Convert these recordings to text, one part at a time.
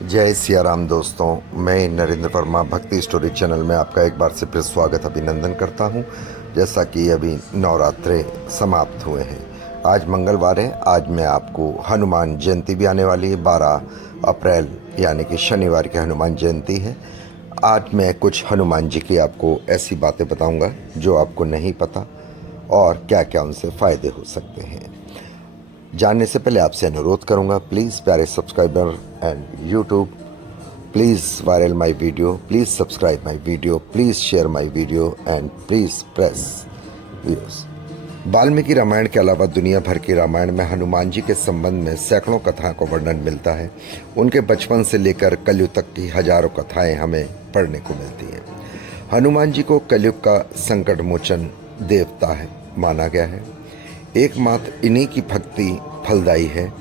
जय सिया राम दोस्तों, मैं नरेंद्र वर्मा भक्ति स्टोरी चैनल में आपका एक बार से फिर स्वागत अभिनंदन करता हूं। जैसा कि अभी नवरात्रे समाप्त हुए हैं, आज मंगलवार है। आज मैं आपको हनुमान जयंती भी आने वाली है, 12 अप्रैल यानी कि शनिवार की हनुमान जयंती है। आज मैं कुछ हनुमान जी की आपको ऐसी बातें बताऊंगा जो आपको नहीं पता और क्या क्या उनसे फ़ायदे हो सकते हैं। जानने से पहले आपसे अनुरोध करूंगा, प्लीज़ प्यारे subscriber and YouTube, please viral my video, please subscribe my video, please share my video and please press views. Valmiki Ramayan के अलावा दुनिया भर की रामायण में हनुमान जी के संबंध में सैकड़ों कथाओं का वर्णन मिलता है। उनके बचपन से लेकर कलयुग तक की हजारों कथाएं हमें पढ़ने को मिलती हैं। हनुमान जी को कलयुग का संकट मोचन देवता है माना गया है। एकमात्र इन्हीं की भक्ति फलदायी है।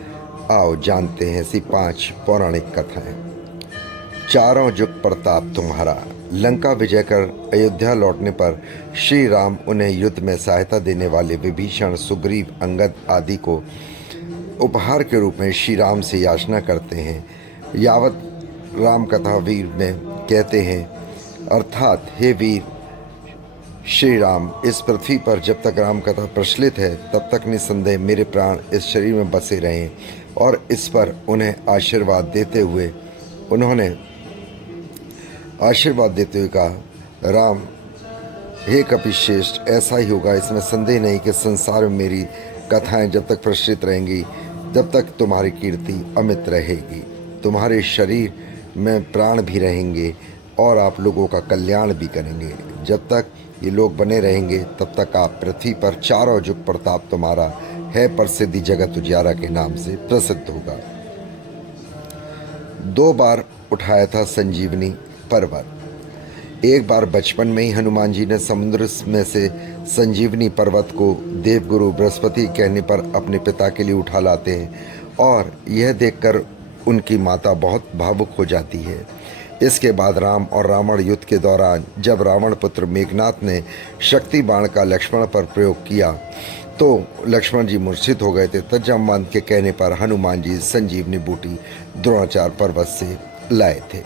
आओ जानते हैं ऐसी 5 पौराणिक कथाएं। चारों युग प्रताप तुम्हारा। लंका विजय कर अयोध्या लौटने पर श्री राम उन्हें युद्ध में सहायता देने वाले विभीषण, सुग्रीव, अंगद आदि को उपहार के रूप में श्री राम से याचना करते हैं। यावत राम कथा वीर में कहते हैं, अर्थात हे वीर श्री राम, इस पृथ्वी पर जब तक राम कथा प्रचलित है तब तक निसंदेह मेरे प्राण इस शरीर में बसे रहें। और इस पर उन्हें आशीर्वाद देते हुए कहा, राम हे कपिश्रेष्ठ, ऐसा ही होगा, इसमें संदेह नहीं कि संसार में मेरी कथाएं जब तक प्रचलित रहेंगी जब तक तुम्हारी कीर्ति अमित रहेगी। तुम्हारे शरीर में प्राण भी रहेंगे और आप लोगों का कल्याण भी करेंगे। जब तक ये लोग बने रहेंगे तब तक आप पृथ्वी पर चारों युग प्रताप तुम्हारा है प्रसिद्धि जगत उजियारा के नाम से प्रसिद्ध होगा। 2 बार उठाया था संजीवनी पर्वत। एक बार बचपन में ही हनुमान जी ने समुद्र में से संजीवनी पर्वत को देवगुरु बृहस्पति कहने पर अपने पिता के लिए उठा लाते हैं और यह देखकर उनकी माता बहुत भावुक हो जाती है। इसके बाद राम और रावण युद्ध के दौरान जब रावण पुत्र मेघनाथ ने शक्ति बाण का लक्ष्मण पर प्रयोग किया तो लक्ष्मण जी मूर्छित हो गए थे। तजम्मन के कहने पर हनुमान जी संजीवनी बूटी द्रोणाचार्य पर्वत से लाए थे।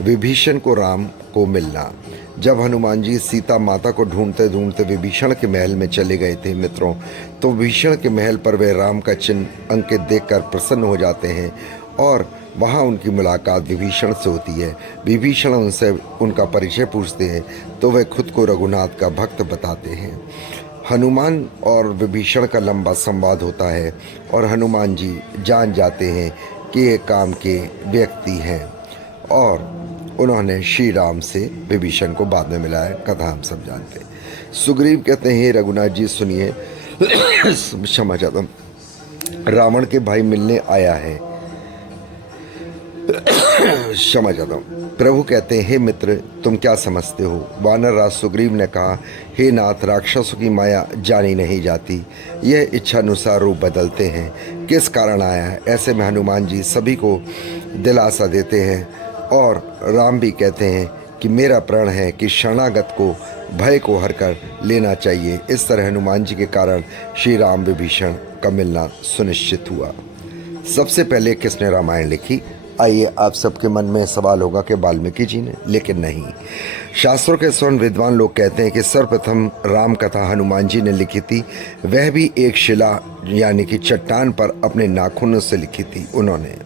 विभीषण को राम को मिलना। जब हनुमान जी सीता माता को ढूंढते ढूंढते विभीषण के महल में चले गए थे मित्रों, तो विभीषण के महल पर वे राम का चिन्ह अंकित देखकर प्रसन्न हो जाते हैं और वहाँ उनकी मुलाकात विभीषण से होती है। विभीषण उनसे उनका परिचय पूछते हैं तो वे खुद को रघुनाथ का भक्त बताते हैं। हनुमान और विभीषण का लंबा संवाद होता है और हनुमान जी जान जाते हैं कि ये काम के व्यक्ति हैं और उन्होंने श्री राम से विभीषण को बाद में मिलाया। कथा हम सब जानते हैं। सुग्रीव कहते हैं, रघुनाथ जी सुनिए, क्षमा चाहता हूँ, रावण के भाई मिलने आया है, क्षमा चाहता हूँ। प्रभु कहते हैं, हे मित्र, तुम क्या समझते हो? वानर राज सुग्रीव ने कहा, हे नाथ, राक्षसों की माया जानी नहीं जाती, यह इच्छानुसार रूप बदलते हैं। किस कारण आया है? ऐसे में हनुमान जी सभी को दिलासा देते हैं और राम भी कहते हैं कि मेरा प्रण है कि शरणागत को भय को हर कर लेना चाहिए। इस तरह हनुमान जी के कारण श्री राम विभीषण का मिलना सुनिश्चित हुआ। सबसे पहले किसने रामायण लिखी? आइए, आप सबके मन में सवाल होगा कि वाल्मीकि जी ने, लेकिन नहीं। शास्त्रों के स्वर्ण विद्वान लोग कहते हैं कि सर्वप्रथम राम कथा हनुमान जी ने लिखी थी। वह भी एक शिला यानी कि चट्टान पर अपने नाखूनों से लिखी थी उन्होंने।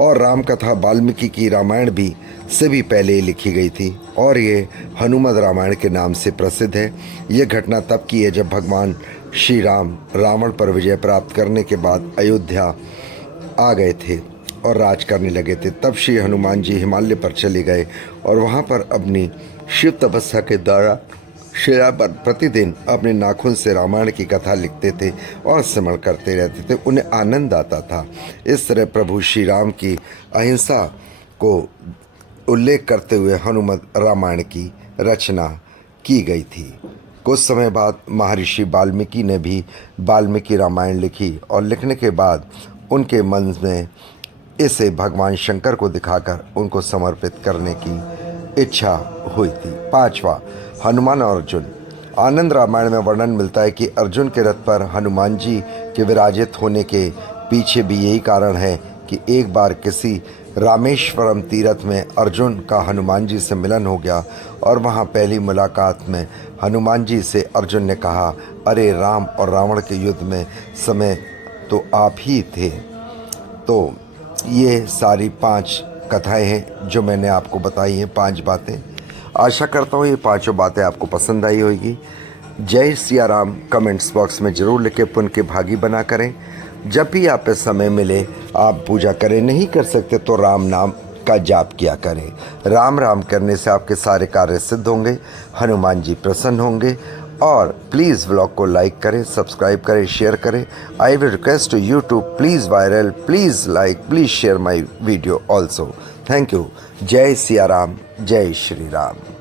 और राम कथा वाल्मीकि की रामायण भी से भी पहले ही लिखी गई थी और ये हनुमद रामायण के नाम से प्रसिद्ध है। ये घटना तब की है जब भगवान श्री राम रावण पर विजय प्राप्त करने के बाद अयोध्या आ गए थे और राज करने लगे थे। तब श्री हनुमान जी हिमालय पर चले गए और वहाँ पर अपनी शिव तपस्या के द्वारा शिला पर प्रतिदिन अपने नाखून से रामायण की कथा लिखते थे और स्मरण करते रहते थे। उन्हें आनंद आता था। इस तरह प्रभु श्री राम की अहिंसा को उल्लेख करते हुए हनुमत रामायण की रचना की गई थी। कुछ समय बाद महर्षि वाल्मीकि ने भी वाल्मीकि रामायण लिखी और लिखने के बाद उनके मन में इसे भगवान शंकर को दिखाकर उनको समर्पित करने की इच्छा हुई थी। 5वां, हनुमान और अर्जुन। आनंद रामायण में वर्णन मिलता है कि अर्जुन के रथ पर हनुमान जी के विराजित होने के पीछे भी यही कारण है कि एक बार किसी रामेश्वरम तीर्थ में अर्जुन का हनुमान जी से मिलन हो गया और वहाँ पहली मुलाकात में हनुमान जी से अर्जुन ने कहा, अरे राम और रावण के युद्ध में समय तो आप ही थे। तो ये सारी 5 कथाएं हैं जो मैंने आपको बताई हैं, 5 बातें। आशा करता हूँ ये 5 बातें आपको पसंद आई होगी। जय सिया राम कमेंट्स बॉक्स में ज़रूर लिखे, पुण्य के भागी बना करें। जब भी आप समय मिले आप पूजा करें, नहीं कर सकते तो राम नाम का जाप किया करें। राम राम करने से आपके सारे कार्य सिद्ध होंगे, हनुमान जी प्रसन्न होंगे। और प्लीज़ व्लॉग को लाइक करें, सब्सक्राइब करें, शेयर करें। I will request to YouTube, please viral, please like, please share my video also. Thank you. जय सिया राम, जय श्री राम।